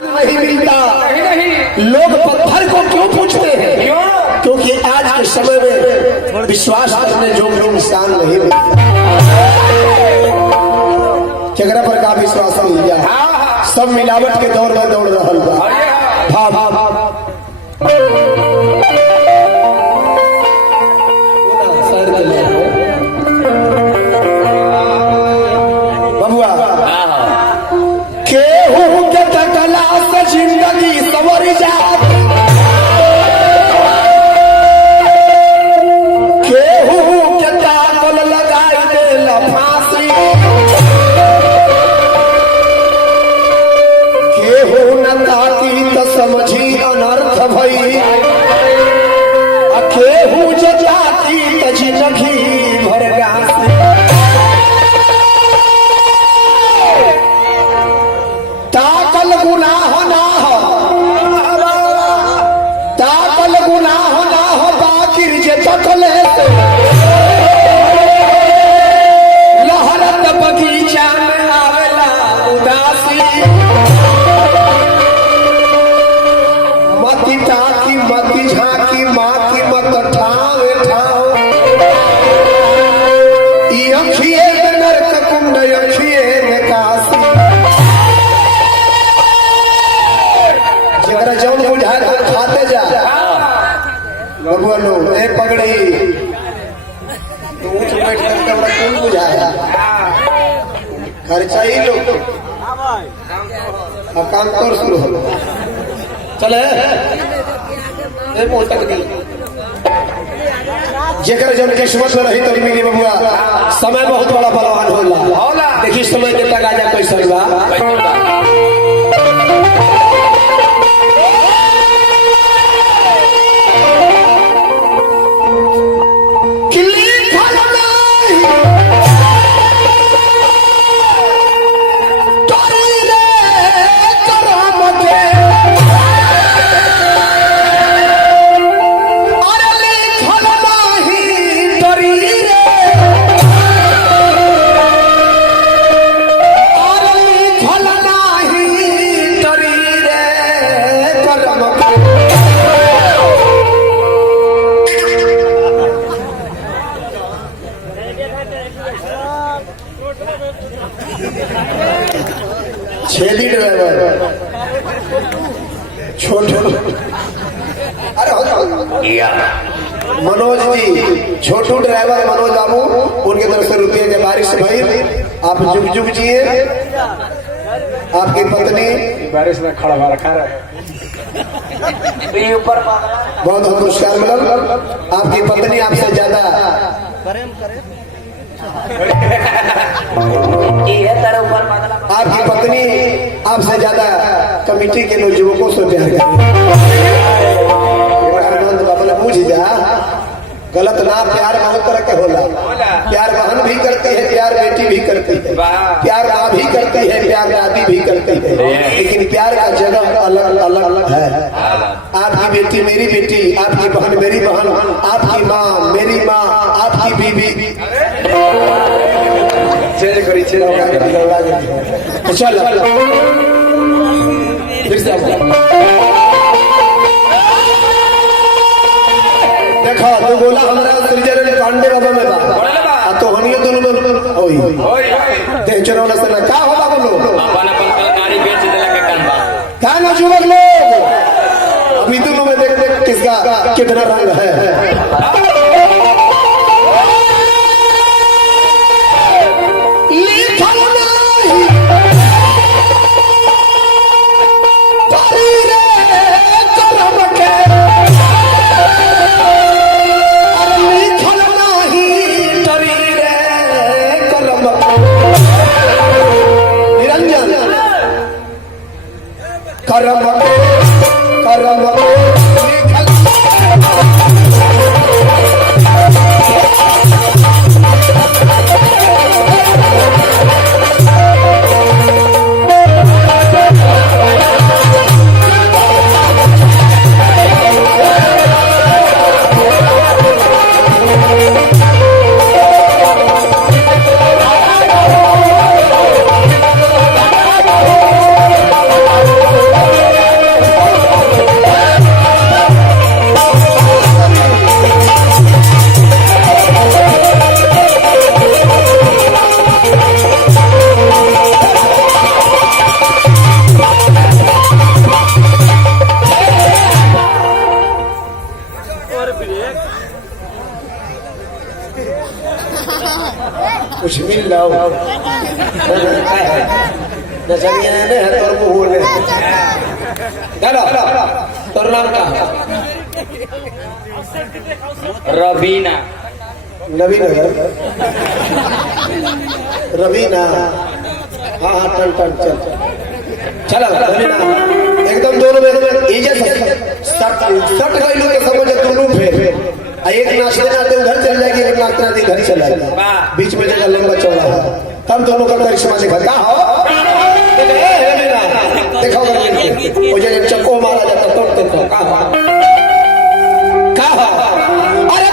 नहीं मिलता। लोग पत्थर को क्यों पूछते हैं? क्योंकि आज के समय में विश्वास करने योग्य इंसान नहीं मिलता। केकरा पर का विश्वास नहीं है? सब मिलावट के दौर में दौड़ रहा बबुआ केहू के तकला से जिंदगी सवर जात, केहू के ताकल लगाई दे फांसी, केहू न ताकी तो समझी अनर्थ भई, केहू जो जाती तो जिंदगी भर गासी। ताकल गुनाह ना हो, ताकल गुनाह ना हो, बाकिर जे तकले से लहरत बगीचा में आवेला उदासी। मती ताकी मती झांकी माँ की मत ठावे ठाओ, अखिए में नरक कुंड अखिए में काशी। जरा जौन बुझा खाते जा बबुआ लोग ए पगड़ी ऊँच बैठ कर कौन बुझाया खर्चा ही लोग अब काम कर शुरू हो चले जेकर जन किस्मत में रही तभी मिली बबुआ। समय बहुत बड़ा बलवान होला। देखिए समय के तक आजा कैसे बा छेदी ड्राइवर छोटे अरे मनोज जी छोटू ड्राइवर मनोज बाबू उनकी तरफ से रुपये के बारिश भाई आप जुग जुग जिए। आपकी पत्नी बारिश में खड़ा हुआ रखा है ऊपर बहुत बहुत पुरस्कार मिलल। आपकी पत्नी आपसे ज्यादा आपकी पत्नी आपसे ज्यादा कमेटी के लोग युवकों से प्यार करते पूछ जा गलत ना। प्यार बहुत तरह के होला। प्यार बहन भी करती है, प्यार बेटी भी करती है, प्यार माँ भी करती है, प्यार दादी भी करती है, लेकिन प्यार का जगह अलग अलग है। आपकी बेटी मेरी बेटी, आपकी बहन मेरी बहन, आपकी माँ मेरी माँ, आपकी बीबी चल फिर से देखो तो बोला हमारा स्विट्जरलैंड पांडे बाबा में बा तो हनियो दोनों में होई देख चरौला से ना का होगा बोलो अपन कलाकारी बेच देला के काम बा का ना जुवक लोग अभी दोनों में देख देख किसका कितना रंग है। करम करम बताओ नचनिया ने है तोर मुंह ने चलो तोर नाम का रवीना नवीन रवीना हाँ हाँ टन टन चल चलो रवीना एकदम दोनों में इज्जत सट गई लोग समझ दोनों फिर एक नाचते नाचते उधर चल जाएगी एक नाचते नाचते इधर चला जाएगा बीच में जगह लंबा चौड़ा है तब दोनों का करिश्मा दिखाता हो देखो वो जो चक्को मारा जाता तब देखो कहा अरे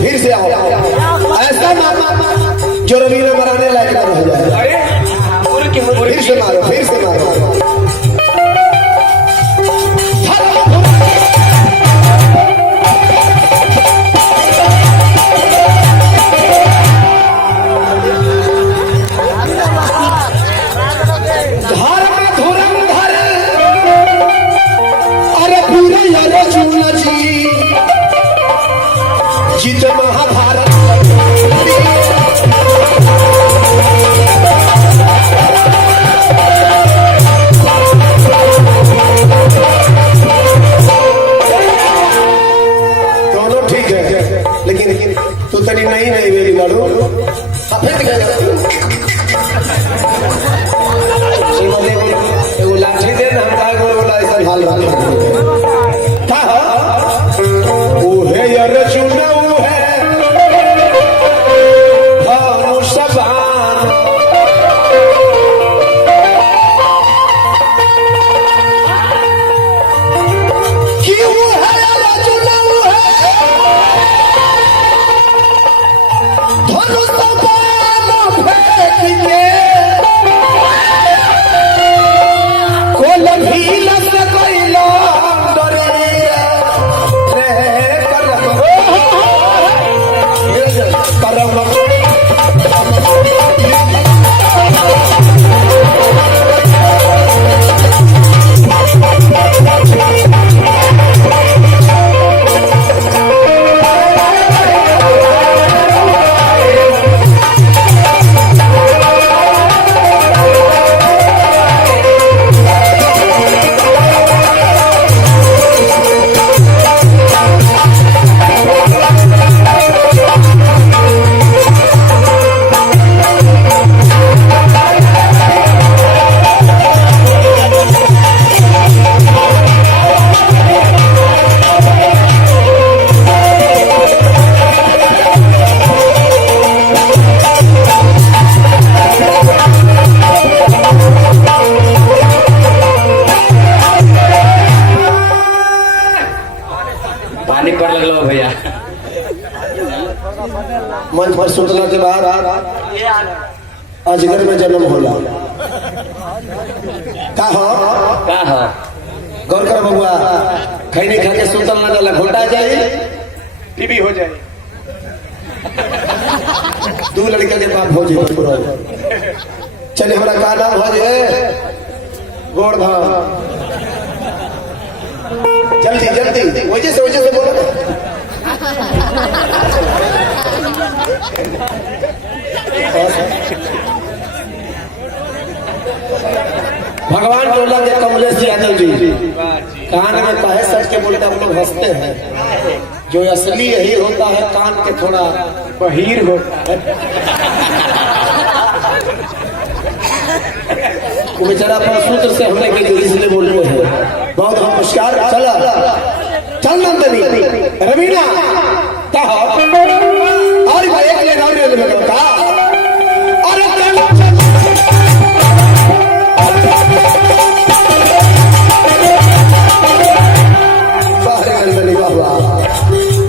फिर से आओ ऐसा मामा जो रवीना मराने लायक ना रह जाए फिर से मारो फिर से मारो जीत महाभारत दोनों ठीक है लेकिन तू तनी नहीं मेरी लाडू लाठी दे ना हम बोला ऐसा हाल रखा वो है यार चुना मंच पर सुतला के बाद अजगर में जन्म होला का गौर कर बबुआ खैनी खा के सुतल ना जाला घोटा जाए टीबी हो जाए दो लड़का के बाप हो जाए पूरा चले हमरा का नाम हो जाए गोड़ धाम जल्दी जल्दी वजह से बोलो भगवान बोला के कमलेश यादव जी कान में कहे सच के बोलते हम लोग हंसते हैं जो असली यही होता है कान के थोड़ा बहिर होता है वो बेचारा अपना सूत्र से हमने के इसलिए बोलते हैं बहुत नमस्कार चला चल नंदनी रवीना और एक ले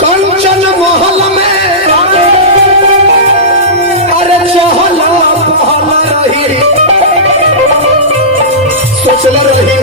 कंचन महल में अरे चहला पहला रही सोचल रही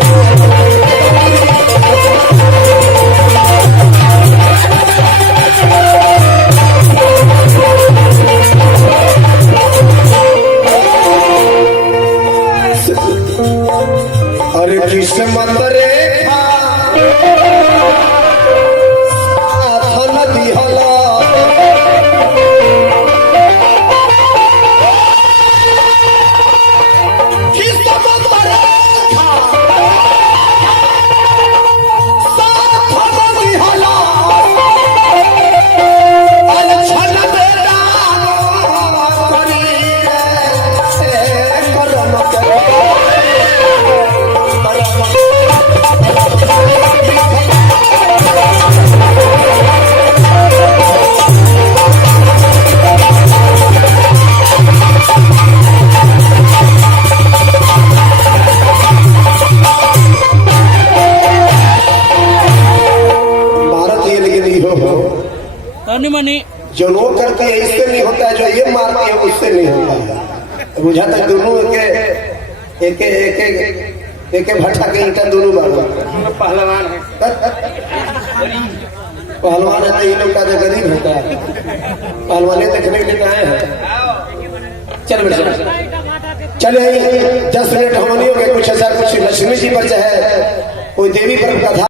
तनी मनी जो वो करती है इससे नहीं होता है, जो ये मारती है उससे नहीं होता है। बुझा तक दोनों एक भट्टा के ईंटा दोनों बार पहलवान है। पहलवान है तो ये लोग का जो गरीब होता है, पहलवानी देखने के लिए आए हैं। चल बेटा चले 10 मिनट हमनियों के कुछ ऐसा कुछ लक्ष्मी जी पर चाहे कोई देवी पर कथा